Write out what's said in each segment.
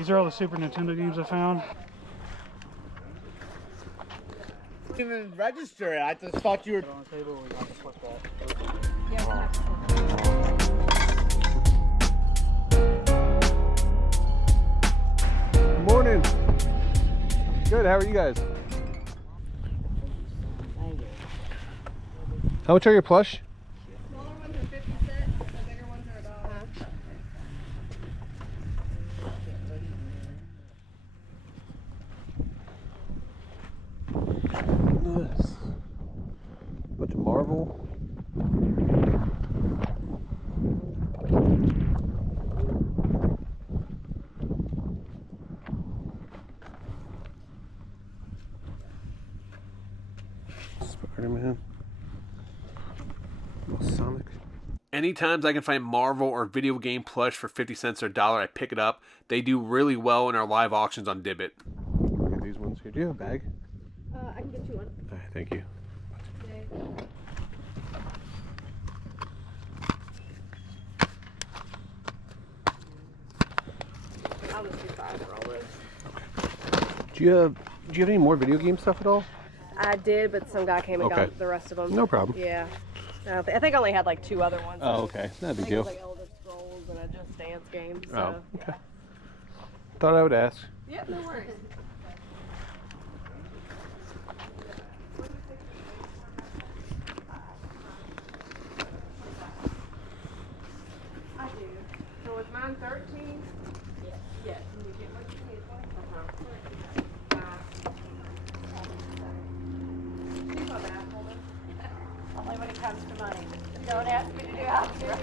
These are all the Super Nintendo games I found. Even register it. I just thought you were On the table, we got to flip that. Yeah, we have to flip that. Good morning. Good, how are you guys? How much are your plush? Smaller ones are 50 cents, the bigger ones are $1. Nice. Bunch of Marvel. Spider-Man. Sonic. Anytime I can find Marvel or video game plush for 50 cents or $1, I pick it up. They do really well in our live auctions on Dibbit. Look at these ones here. Do you have a bag? I can get you one. All right, thank you. I'll just do 5 for all those. Do you have any more video game stuff at all? I did, but some guy came and got the rest of them. No problem. Yeah. I think I only had like 2 other ones. Oh, okay. Not a big I think it deal. was like Elder Scrolls and a Just Dance game. So. Oh, okay. Thought I would ask. Yep, no worries. I do. So was mine 13? Yes. Yes. Can you get what you need? Only when it comes to money. Don't ask me to do algebra.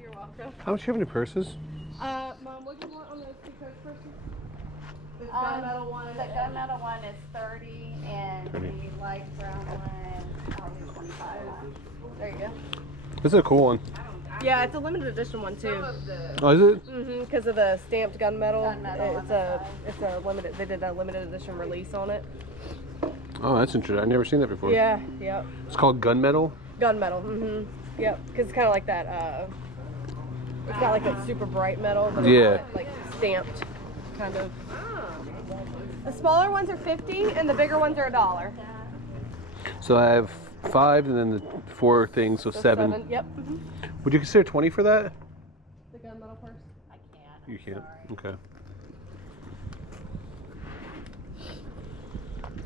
You're welcome. How much do you have in your purses? Mom, what do you want on those 2 coach purses? The gunmetal one. The gunmetal one is 30, and 30. the light brown one, I'll do 25 on. There you go. This is a cool one. Yeah, it's a limited edition one too. Oh, is it? Because of the stamped gunmetal. Gunmetal on the It's a limited. They did a limited edition release on it. Oh, that's interesting. I've never seen that before. Yeah. Yep. It's called gunmetal. Gunmetal. Yep. Because it's kind of like that. It's not like that super bright metal, but Yeah. it's like stamped, kind of. The smaller ones are 50, and the bigger ones are $1. So I have 5, and then the 4 things, so 7. Yep. Would you consider 20 for that? The gunmetal purse. I can't. You can't. Okay.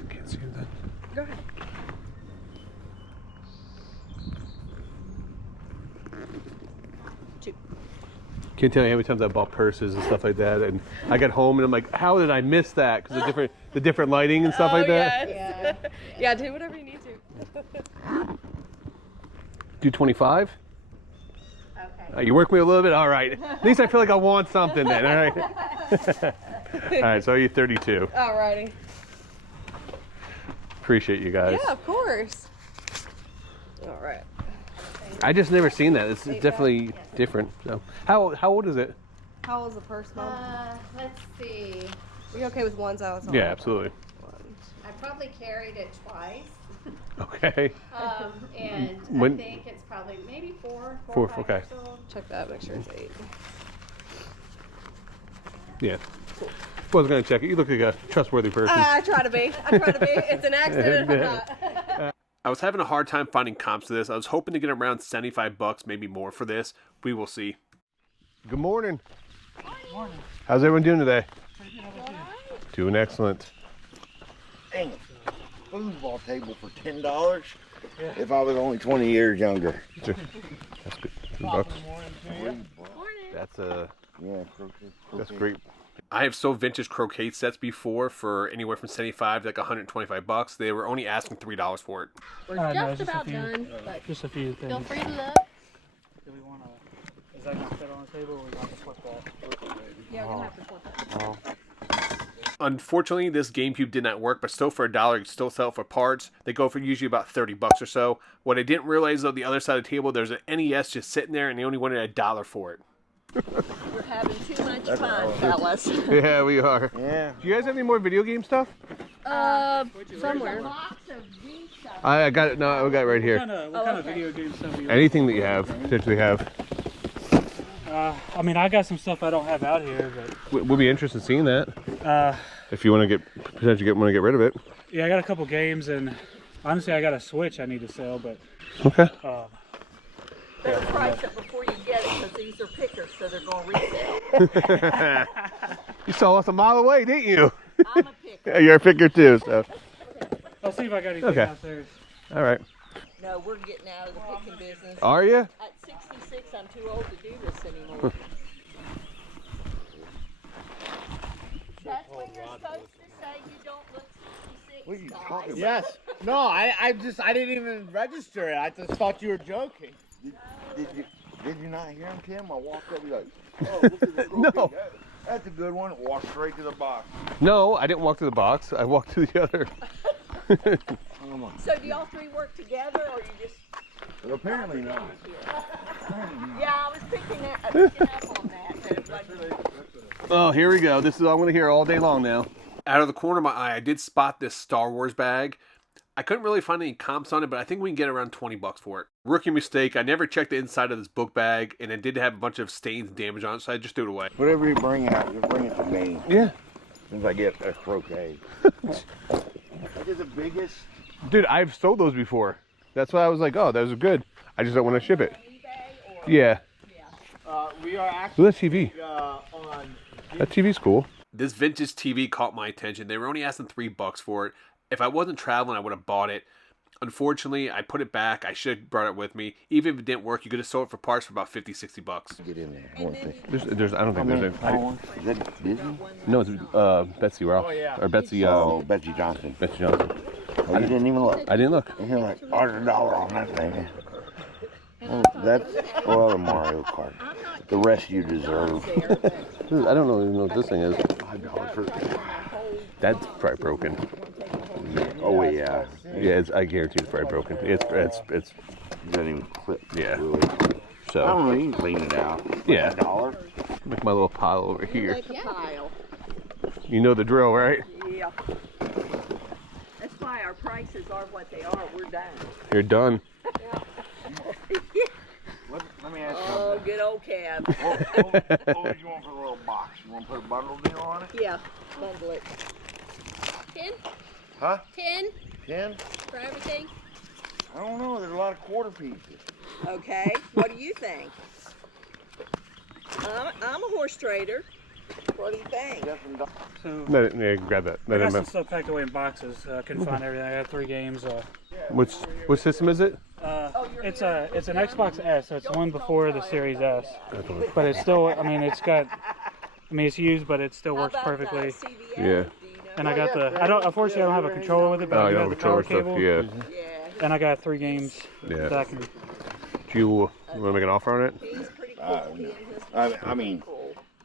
Can't see that. Go ahead. Can't tell you how many times I bought purses and stuff like that, and I got home and I'm like, how did I miss that? Because the different lighting and stuff like that. Yes. Yeah. Do whatever you need to. Do 25? Okay. You work me a little bit. All right. At least I feel like I want something then. All right. All right. So you 32. Alrighty. Appreciate you guys. Yeah, of course. All right. I just never seen that. It's definitely different. So how old is it? How old is the purse, Mom? Let's see. Are you okay with ones? Yeah, absolutely. I probably carried it twice. Okay. And When- I think it's probably maybe 4 4, or 5 okay. years old. Check that. Make sure it's 8. Yeah. Wasn't gonna check it. You look like a trustworthy person. I try to be. It's an accident if I'm not. I was having a hard time finding comps to this. I was hoping to get around 75 bucks, maybe more for this. We will see. Good morning. Morning. How's everyone doing today? Pretty good. How about you? Doing excellent. dang it. Foosball table for $10 if I was only 20 years younger. That's good. $2. Morning. That's Yeah, that's great. I have sold vintage croquet sets before for anywhere from 75 to like 125 bucks. They were only asking $3 for it. We're No, just just a about few. done, but Just a few things. Feel free to look. Do we want to? Is that gonna fit on the table, or we want to flip that? yeah, we're gonna have to flip it. Unfortunately, this GameCube did not work, but still for $1, you can still sell it for parts. They go for usually about 30 bucks or so. What I didn't realize, though, the other side of the table, there's an NES just sitting there, and they only wanted $1 for it. We're having too much fun, fellas. Yeah, we are. Yeah. Do you guys have any more video game stuff? Somewhere. Somewhere. Box of Vita. I got it. No, I got it right here. What kind of video game stuff do you Anything that you have, potentially have. I mean, I got some stuff I don't have out here, but We'll be interested in seeing that. If you want to potentially want to get rid of it. yeah, I got a couple games, and honestly, I got a Switch I need to sell, but Okay. Better price it before you get it, because these are pickers, so they're going to resell. You saw us a mile away, didn't you? I'm a picker. You're a picker too, so. I'll see if I got anything Okay. downstairs. All right. No, we're getting out of the picking business. Are you? At 66, I'm too old to do this anymore. That's when you're supposed to say you don't look 66. What are you guys. talking about? Yes. No, I didn't even register it. I just thought you were joking. Did you not hear him, Tim? I walked up, he's like, oh, look at this. No. That's a good one. Walk straight to the box. No, I didn't walk to the box. I walked to the other. So do y'all three work together, or you just... Well, apparently not. Yeah, I was picking up on that. That it wasn't... Oh, here we go. This is all I'm going to hear all day long now. Out of the corner of my eye, I did spot this Star Wars bag. I couldn't really find any comps on it, but I think we can get around 20 bucks for it. Rookie mistake. I never checked the inside of this book bag, and it did have a bunch of stains and damage on it, so I just threw it away. Whatever you bring out, just bring it to me. Yeah. Since I get a croquet. I did the biggest. Dude, I've sold those before. That's why I was like, oh, those are good. I just don't want to ship it. Yeah. We are Look actually at that TV. on. That TV's cool. This vintage TV caught my attention. They were only asking $3 for it. If I wasn't traveling, I would have bought it. Unfortunately, I put it back. I should have brought it with me. Even if it didn't work, you could have sold it for parts for about 50, 60 bucks. Get in there. I want to see. There's I don't think there's Is that Disney? no, it's Betsy Ralph. Oh, yeah. Or Betsy, Oh, Betsy Johnson. Betsy Johnson. Oh, you didn't even look. I didn't look. You're like, $100 on that thing. Oh, that's, well, the Mario Kart. The rest you deserve. Dude, I don't even know what this thing is. $5 for That's probably broken. Oh, yeah. Yeah, I guarantee it's probably broken. It's It doesn't even clip. Yeah. Really. I so. don't know, you can clean it out. Yeah. $1. Make my little pile over here. Make a pile. You know the drill, right? Yeah. That's why our prices are what they are. We're done. You're done. Let me ask you Oh, something. good old cab. What would you want for the little box? You want to put a bundle deal on it? Yeah, bundle it. 10? Huh? 10 10? for everything? I don't know. There's a lot of quarter pieces. Okay, what do you think? I'm a horse trader. What do you think? So No, yeah, grab that. I got some stuff packed away in boxes. Couldn't find everything. I got 3 games. Which system is it? It's an Xbox S, so it's the one before the Series S. But it's still, I mean, it's used, but it still works perfectly. Yeah. And I got unfortunately I don't have a controller with it, but Oh, I you do don't have have the a controller power stuff. cable. Yeah. And I got 3 games Yeah. that I can. Do you want to make an offer on it? He's pretty cool. No. I mean,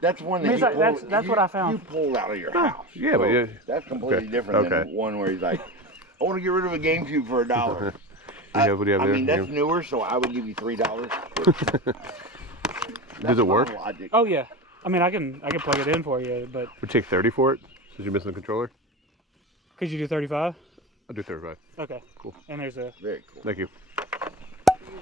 that's one that I mean, you pulled, that's what I found. You pulled out of your house. Yeah, but yeah. That's completely Okay. different Okay. than one where he's like, I want to get rid of a GameCube for $1. Yeah, what do you have I there? mean, that's newer, so I would give you $3. Does it work? Logic. Oh yeah. I mean, I can plug it in for you, but Would take 30 for it since you're missing the controller. could you do 35? I'll do 35. Okay. Cool. And there's a. Very cool. Thank you.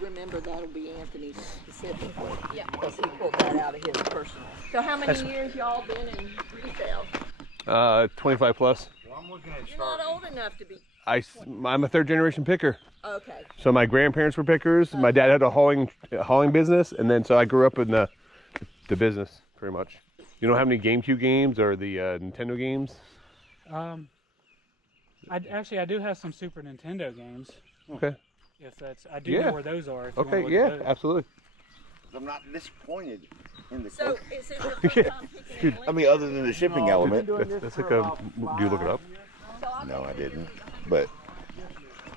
You remember that'll be Anthony's specifically. Yeah. Because he pulled that out of his personal. So how many years y'all been in retail? 25 plus. Well, I'm looking at You're not old enough to be. I'm a 3rd generation picker. Okay. So my grandparents were pickers. My dad had a hauling business, and then so I grew up in the business pretty much. You don't have any GameCube games or the Nintendo games? I do have some Super Nintendo games. Okay. If that's, I do Yeah. know where those are. If you Okay. wanna look Yeah. at those. Absolutely. I'm not disappointed in the So cookie. is it your first time picking I mean, other than the shipping element. That's like a. Do you look it up? No, I didn't. But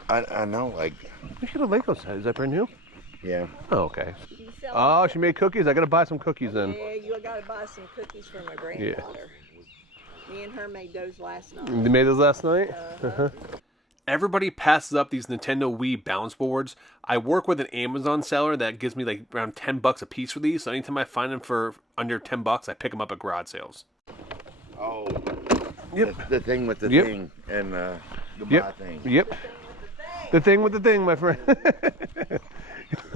I know, like, Look at the Lego set. Is that brand new? yeah. Oh, okay. You sell Oh, she made cookies. I gotta buy some cookies then. Yeah, you gotta buy some cookies for my granddaughter. Me and her made those last night. They made those last night. Everybody passes up these Nintendo Wii balance boards. I work with an Amazon seller that gives me like around $10 a piece for these. So anytime I find them for under $10, I pick them up at garage sales. Oh, Yep. the thing with the Yep. thing and the buy Yep. thing. Yep. The thing with the thing, my friend.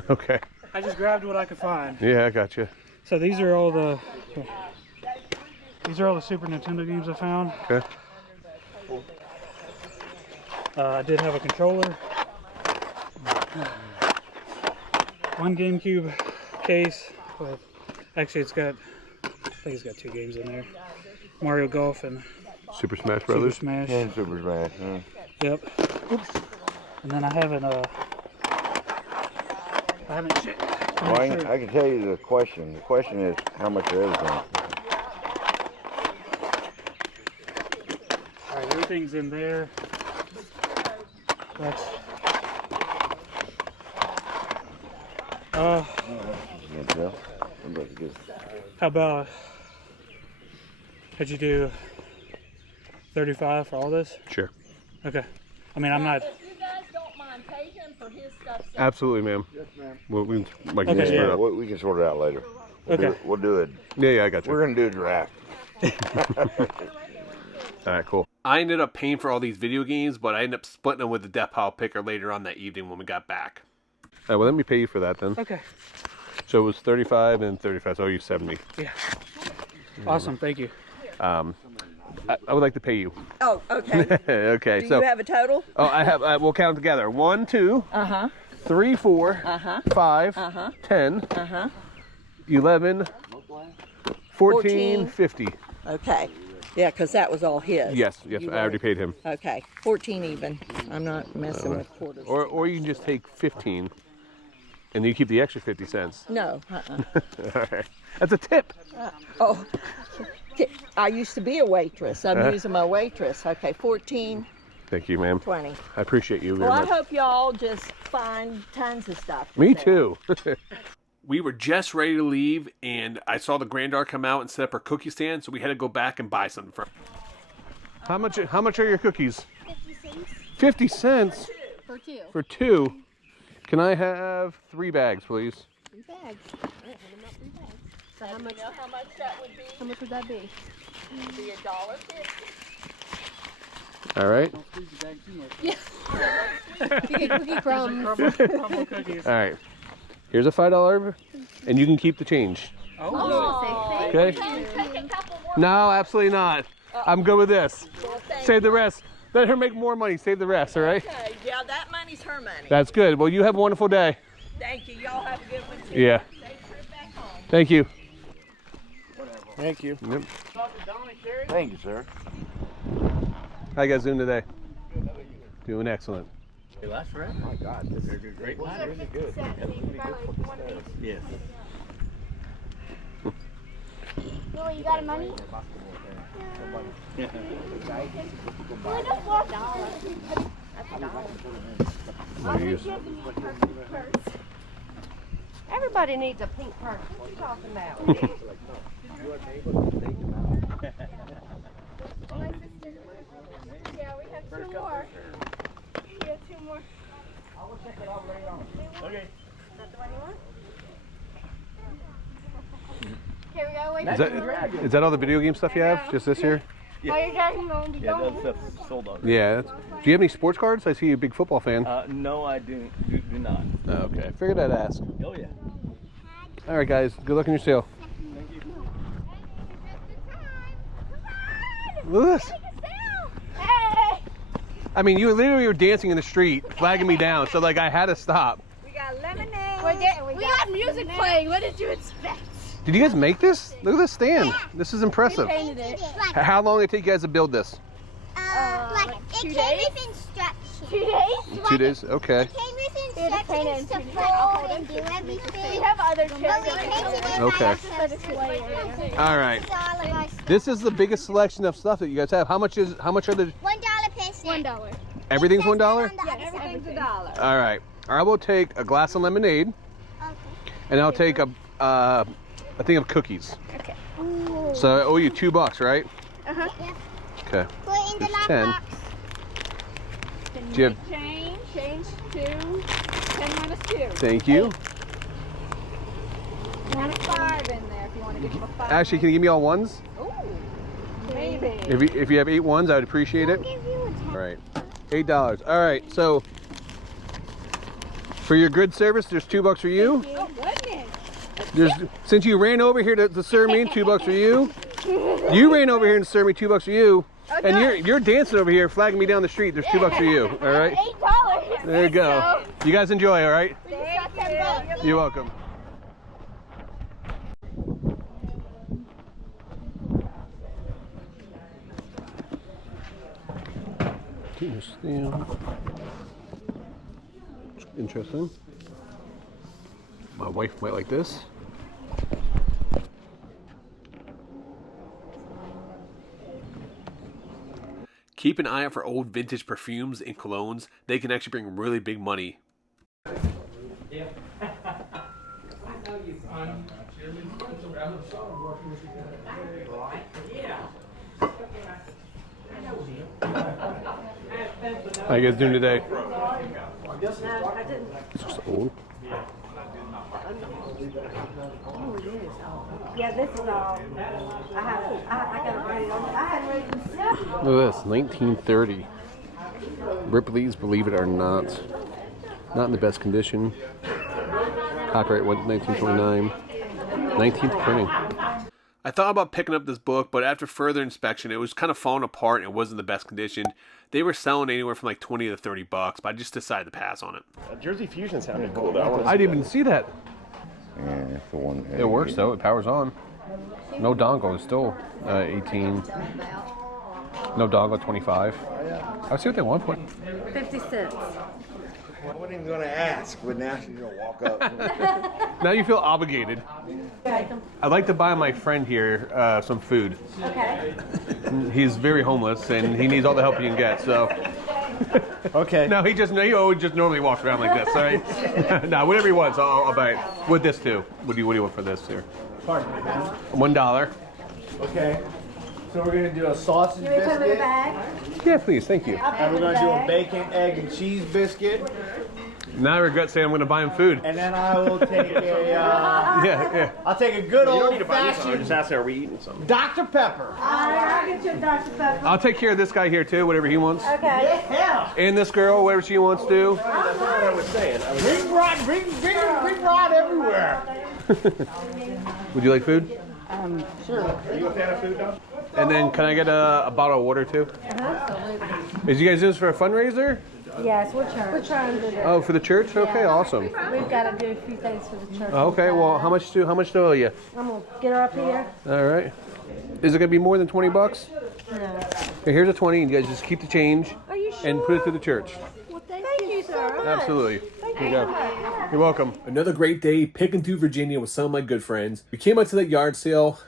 Okay. I just grabbed what I could find. Yeah, I got you. So these are all the Super Nintendo games I found. Okay. I did have a controller, one GameCube case. With, actually, I think it's got 2 games in there: Mario Golf and Super Smash Brothers. Super Smash. And Super Smash. Huh? Yep. Oops. And then I haven't checked. Well, I can tell you the question. The question is how much are everything? All right, everything's in there. That's. You can tell. I'm about to get. How about? Could you do 35 for all this? Sure. Okay. I mean, I'm not. If you guys don't mind, pay him for his stuff. Absolutely, ma'am. Yes, ma'am. We can Okay, split it Yeah, up. we can sort it out later. Okay. We'll do it. Yeah, I got you. We're gonna do a draft. All right, cool. I ended up paying for all these video games, but I ended up splitting them with the Death Pile Picker later on that evening when we got back. All right, well, let me pay you for that then. Okay. So it was 35 and 35, so you 70. Yeah. Awesome. Thank you. I would like to pay you. Oh, okay. Okay, Do so. you have a total? Oh, I have. We'll count together. 1, 2, 3, 4, 5, 10, 11, 14, 50. Okay. Yeah, because that was all his. Yes, I You already paid him. Okay, 14 even. I'm not messing with quarters. Or you can just take 15, and you keep the extra 50 cents. No. All right. That's a tip. Oh, I used to be a waitress. I'm using my waitress. Okay, 14, Thank you, ma'am. 20. I appreciate you very Well, I much. hope y'all just find tons of stuff. Me there. too. We were just ready to leave, and I saw the granddaughter come out and set up her cookie stand, so we had to go back and buy something for her. How much are your cookies? 50 cents. 50 cents For 2. for 2. Can I have 3 bags, please? 3 bags. All right, hold them up 3 bags. So how much? You know how much that would be? How much would that be? Be $1.50. All right. You get cookie crumbs. Crumble cookies. All right. Here's a $5, and you can keep the change. Oh, Okay? No, absolutely not. I'm good with this. Well, thank Save the rest. Let her make more money. Save the rest, all right? Okay, yeah, that money's her money. That's good. Well, you have a wonderful day. Thank you. Y'all have a good one too. Yeah. Safe trip back home. Thank you. Thank you. Yep. Thank you, sir. How you guys doing today? Doing excellent. That's right. Oh my God, this is a great one. Really good. Yes. No, you got money? Everybody needs a pink purse. What are you talking about? Yeah, we have 2 more. We have 2 more. Okay. Is that the one you want? Okay, we gotta wait. Is that all the video game stuff you have? Just this here? While you're driving home, be Yeah, gone. that's sold on. Yeah. Do you have any sports cards? I see you're a big football fan. No, I do not. Oh, okay. Figured I'd ask. Oh yeah. All right, guys. Good luck in your sale. Look at this. Hey! I mean, you literally were dancing in the street, flagging me down, so like I had to stop. We got lemonade. We got music playing. What did you expect? Did you guys make this? Look at this stand. This is impressive. Painted it. How long did it take you guys to build this? Like It 2 came days? with instructions. 2 days? 2 days? Okay. It came with We had to paint it instructions to in 2 days. fold and do everything. We have other But chairs. we painted it Okay. by ourselves. All right. This is all of our stuff. This is the biggest selection of stuff that you guys have. How much are the $1 per set. $1. everything's It says that $1? on the other side. Everything's $1. All right. I will take a glass of lemonade, Okay. and I'll take a thing of cookies. Okay. So I owe you $2, right? Uh-huh. Okay. Put it in the Here's 10. lockbox. Do you have, Change to 10 minus 2. thank you. And a 5 in there if you want to give him a 5. Actually, can you give me all ones? Maybe. If you have 8 ones, I would appreciate it. Give you a All right. $8. All right. So For your good service, there's $2 for you. Oh, goodness. Since you ran over here to serve me, $2 for you. You ran over here and served me, $2 for you. And you're dancing over here, flagging me down the street. There's $2 for you. All right. $8. There you go. You guys enjoy. All right. Thank you. You're welcome. Interesting. My wife might like this. Keep an eye out for old vintage perfumes and colognes. They can actually bring really big money. How you guys doing today? It's just old. Yeah, this is all. I got it ready. I had ready to sell. Look at this, 1930. Ripley's, believe it or not. Not in the best condition. Copyright 1929. 19th printing. I thought about picking up this book, but after further inspection, it was kind of falling apart and it wasn't the best condition. They were selling anywhere from like 20 to 30 bucks, but I just decided to pass on it. Jersey Fusion sounded cool though. I didn't even see that. Yeah, it's the one. It works though, it powers on. No dongle, it's still 18. No dongle, 25. I'll see what they want for it. 50 cents. I wasn't even going to ask, but now she's going to walk up. Now you feel obligated. I'd like to buy my friend here some food. Okay. He's very homeless and he needs all the help he can get, so. Okay. No, he always just normally walks around like this, all right? No, whatever he wants, I'll buy it. With this too. What do you want for this here? Pardon me, man. $1. Okay. So we're gonna do a sausage You want to put them in the biscuit, bag? Yeah, please, thank you. and we're gonna do a bacon, egg, and cheese biscuit, Now I regret saying I'm going to buy him food. and then I will take a. Yeah. I'll take a good old fashioned ask her, are we eating something? Dr. Pepper. I'll get you a Dr. Pepper. I'll take care of this guy here too, whatever he wants. Okay. Yeah. And this girl, whatever she wants to. That's what I was saying. Bring Rod everywhere. Would you like food? Sure. Are you a fan of food, though? And then can I get a bottle of water too? Is you guys doing this for a fundraiser? Yes, we're trying to do that. Oh, for the church? Okay, awesome. We've got to do a few things for the church. Okay, well, how much do owe you? I'm going to get her up here. All right. Is it gonna be more than 20 bucks? No. Okay, here's a 20. You guys just keep the change Are you sure? and put it to the church. Well, thank you, sir. Absolutely. Here you go. You're welcome. Another great day picking through Virginia with some of my good friends. We came out to that yard sale.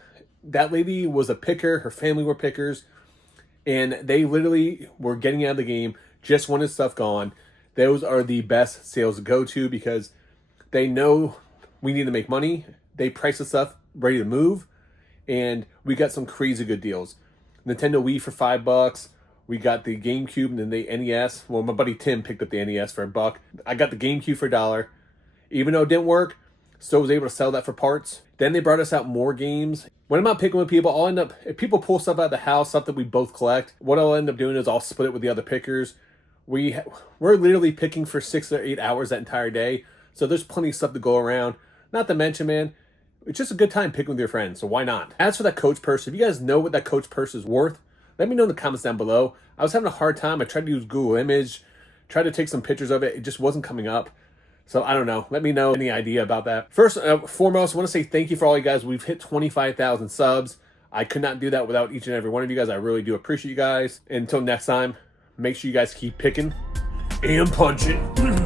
That lady was a picker. Her family were pickers. And they literally were getting out of the game, just wanted stuff gone. Those are the best sales to go to because they know we need to make money. They price the stuff ready to move. And we got some crazy good deals. Nintendo Wii for $5. We got the GameCube and then the NES. Well, my buddy Tim picked up the NES for $1. I got the GameCube for $1. Even though it didn't work, still was able to sell that for parts. Then they brought us out more games. When I'm out picking with people, I'll end up, if people pull stuff out of the house, stuff that we both collect, what I'll end up doing is I'll split it with the other pickers. We're literally picking for 6 or 8 hours that entire day. So there's plenty of stuff to go around. Not to mention, man, it's just a good time picking with your friends, so why not? As for that Coach purse, if you guys know what that Coach purse is worth, let me know in the comments down below. I was having a hard time. I tried to use Google Image, tried to take some pictures of it. It just wasn't coming up. So I don't know. Let me know any idea about that. First and foremost, I want to say thank you for all you guys. We've hit 25,000 subs. I could not do that without each and every one of you guys. I really do appreciate you guys. And until next time, make sure you guys keep picking and punching.